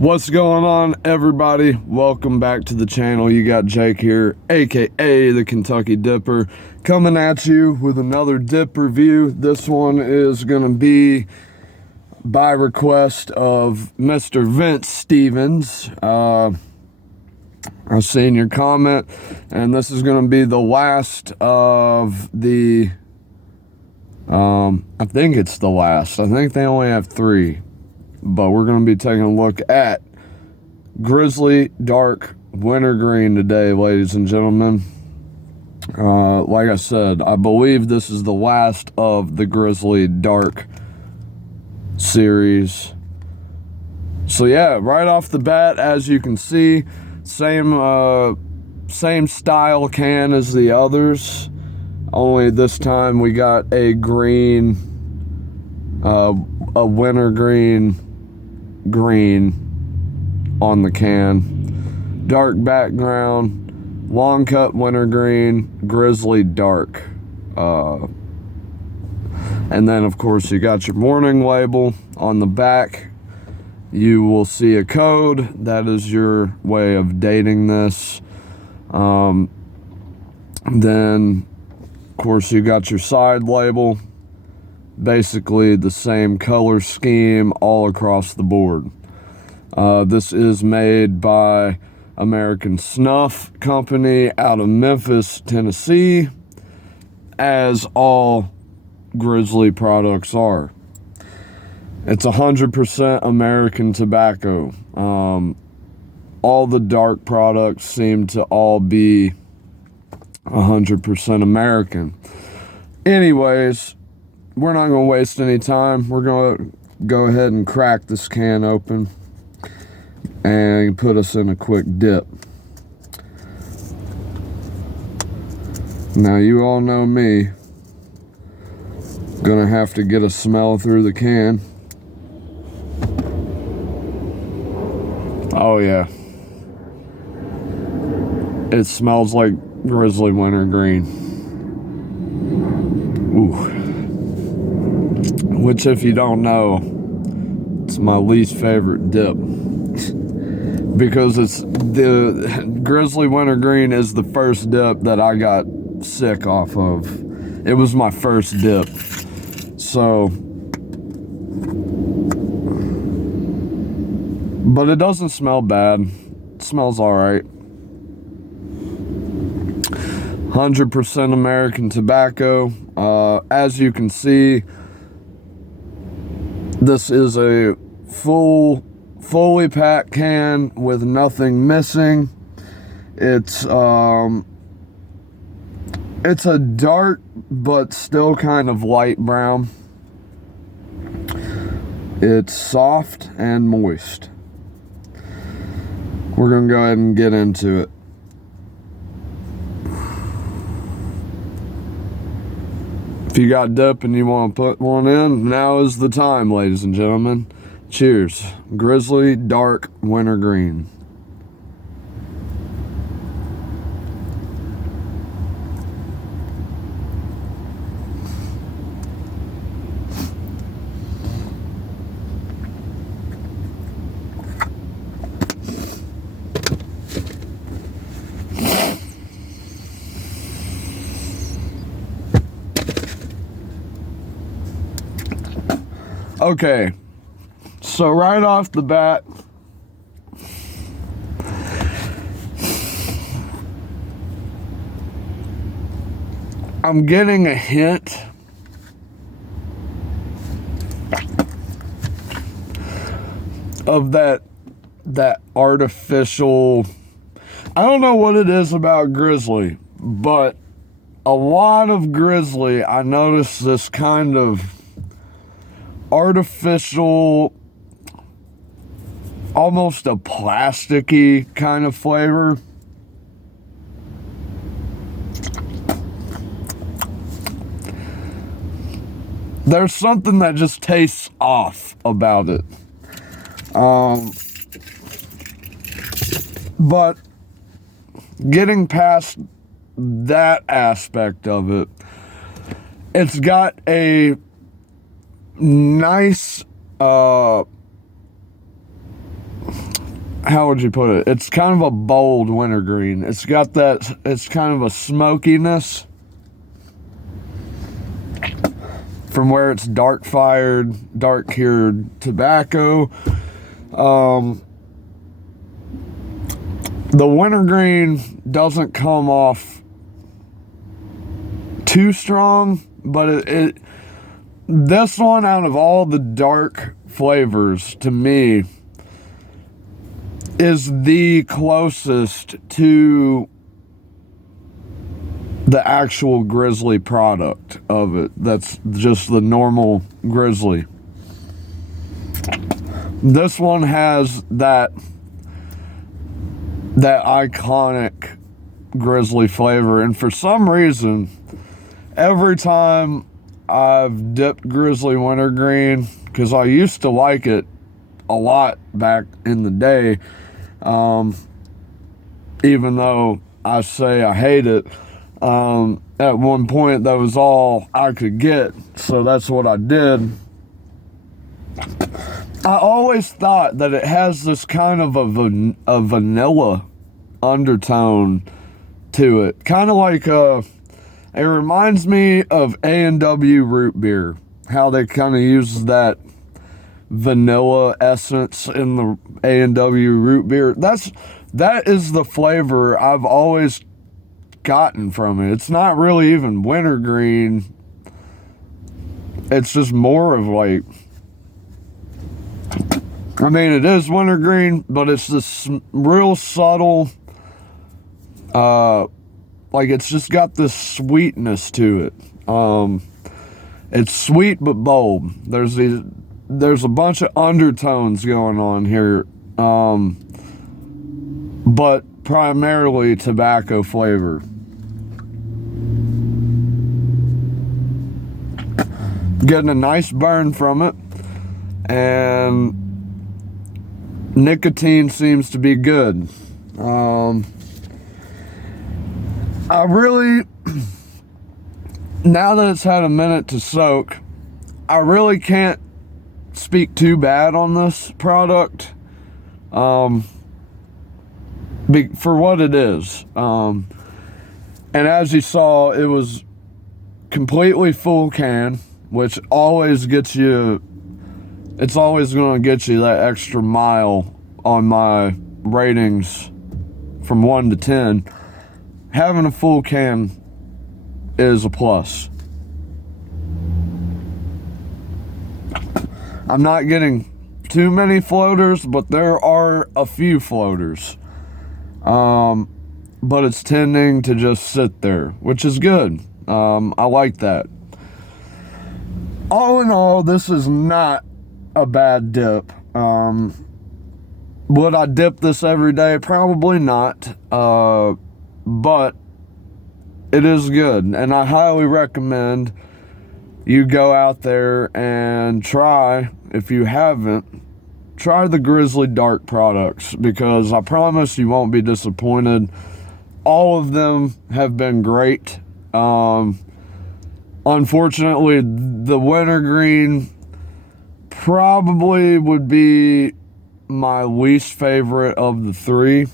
What's going on, everybody? Welcome back to the channel. You got Jake here, aka the Kentucky Dipper, coming at you with another dip review. This one is going to be by request of Mr. Vince Stevens. I've seen your comment, and this is going to be the last of the I think it's the last. I think they only have 3. But we're going to be taking a look at Grizzly Dark Wintergreen today, ladies and gentlemen. Like I said, I believe this is the last of the Grizzly Dark series. So yeah, right off the bat, as you can see, same style can as the others. Only this time we got a green, a wintergreen green on the can, dark background, long cut wintergreen, Grizzly Dark, and then of course you got your warning label on the back. You will see a code. That is your way of dating this. Then of course you got your side label. Basically the same color scheme all across the board. This is made by American Snuff Company out of Memphis, Tennessee, as all Grizzly products are. It's 100% American tobacco. All the dark products seem to all be 100% American. Anyways, we're not going to waste any time. We're going to go ahead and crack this can open and put us in a quick dip. Now, you all know me. Gonna have to get a smell through the can. Oh yeah. It smells like Grizzly Wintergreen. Ooh. Which, if you don't know, it's my least favorite dip. Because it's the Grizzly Wintergreen is the first dip that I got sick off of. It was my first dip. So, but it doesn't smell bad. It smells alright. 100% American tobacco. As you can see, this is a fully packed can with nothing missing. It's a dark but still kind of light brown. It's soft and moist. We're gonna go ahead and get into it. If you got dip and you want to put one in, now is the time, ladies and gentlemen. Cheers. Grizzly Dark Wintergreen. Okay, so right off the bat, I'm getting a hint of that artificial, I don't know what it is about Grizzly, but a lot of Grizzly, I noticed this kind of artificial, almost a plasticky kind of flavor. There's something that just tastes off about it. But getting past that aspect of it, it's got a nice how would you put it? It's kind of a bold wintergreen. It's got that, it's kind of a smokiness from where it's dark fired, dark cured tobacco. The wintergreen doesn't come off too strong, but this one, out of all the dark flavors, to me, is the closest to the actual Grizzly product of it. That's just the normal Grizzly. This one has that iconic Grizzly flavor, and for some reason, every time I've dipped Grizzly Wintergreen, because I used to like it a lot back in the day, even though I say I hate it, at one point that was all I could get, so that's what I did. I always thought that it has this kind of a vanilla undertone to it, kind of like it reminds me of A&W root beer, how they kind of use that vanilla essence in the A&W root beer. That is the flavor I've always gotten from it. It's not really even wintergreen. It's just more of like, I mean, it is wintergreen, but it's this real subtle, like it's just got this sweetness to it. It's sweet but bold. There's a bunch of undertones going on here, but primarily tobacco flavor. Getting a nice burn from it, and nicotine seems to be good. I really, now that it's had a minute to soak, I really can't speak too bad on this product, for what it is. And as you saw, it was completely full can, which always gets you, it's always going to get you that extra mile on my ratings from 1 to 10. Having a full can is a plus. I'm not getting too many floaters, but there are a few floaters. But it's tending to just sit there, which is good. I like that. All in all, this is not a bad dip. Would I dip this every day? Probably not. But it is good, and I highly recommend you go out there and try, if you haven't, try the Grizzly Dark products, because I promise you won't be disappointed. All of them have been great. Unfortunately, the wintergreen probably would be my least favorite of the three.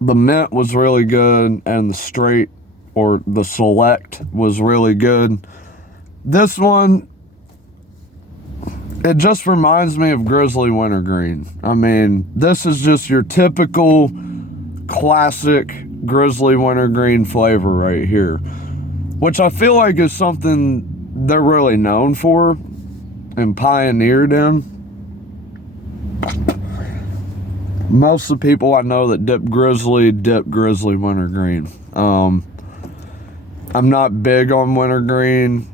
The mint was really good, and the straight, or the select, was really good. This one, it just reminds me of Grizzly Wintergreen. I mean, this is just your typical classic Grizzly Wintergreen flavor right here, which I feel like is something they're really known for and pioneered in. Most of the people I know that dip Grizzly Wintergreen. I'm not big on wintergreen,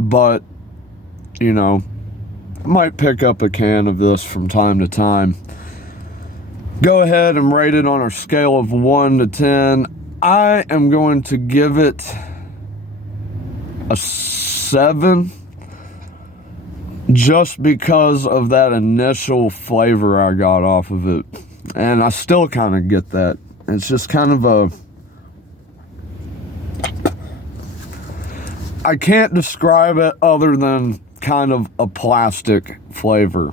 but, you know, I might pick up a can of this from time to time. Go ahead and rate it on our scale of 1 to 10. I am going to give it a 7, just because of that initial flavor I got off of it. And I still kind of get that. It's just kind of I can't describe it other than kind of a plastic flavor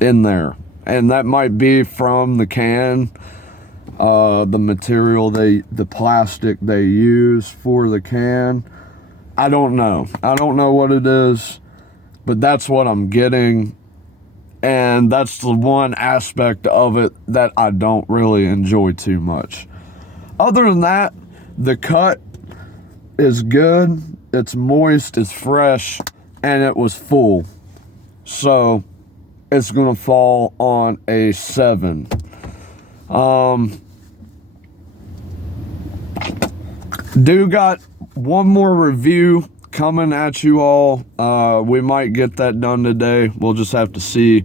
in there. And that might be from the can, the material the plastic they use for the can. I don't know what it is, but that's what I'm getting. And that's the one aspect of it that I don't really enjoy too much. Other than that, the cut is good. It's moist, it's fresh, and it was full. So it's gonna fall on a 7. Do got one more review coming at you all. We might get that done today. We'll just have to see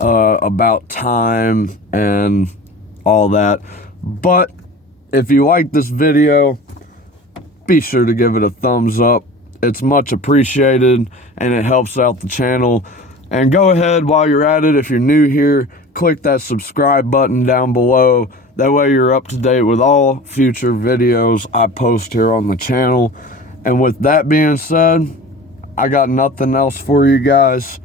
about time and all that. But if you like this video, be sure to give it a thumbs up. It's much appreciated and it helps out the channel. And go ahead, while you're at it, if you're new here, click that subscribe button down below. That way you're up to date with all future videos I post here on the channel. And with that being said, I got nothing else for you guys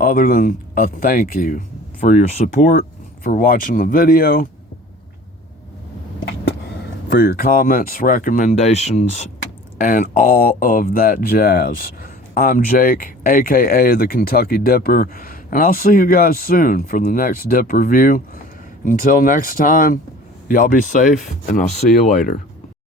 other than a thank you for your support, for watching the video, for your comments, recommendations, and all of that jazz. I'm Jake, aka the Kentucky Dipper, and I'll see you guys soon for the next dip review. Until next time, y'all be safe, and I'll see you later.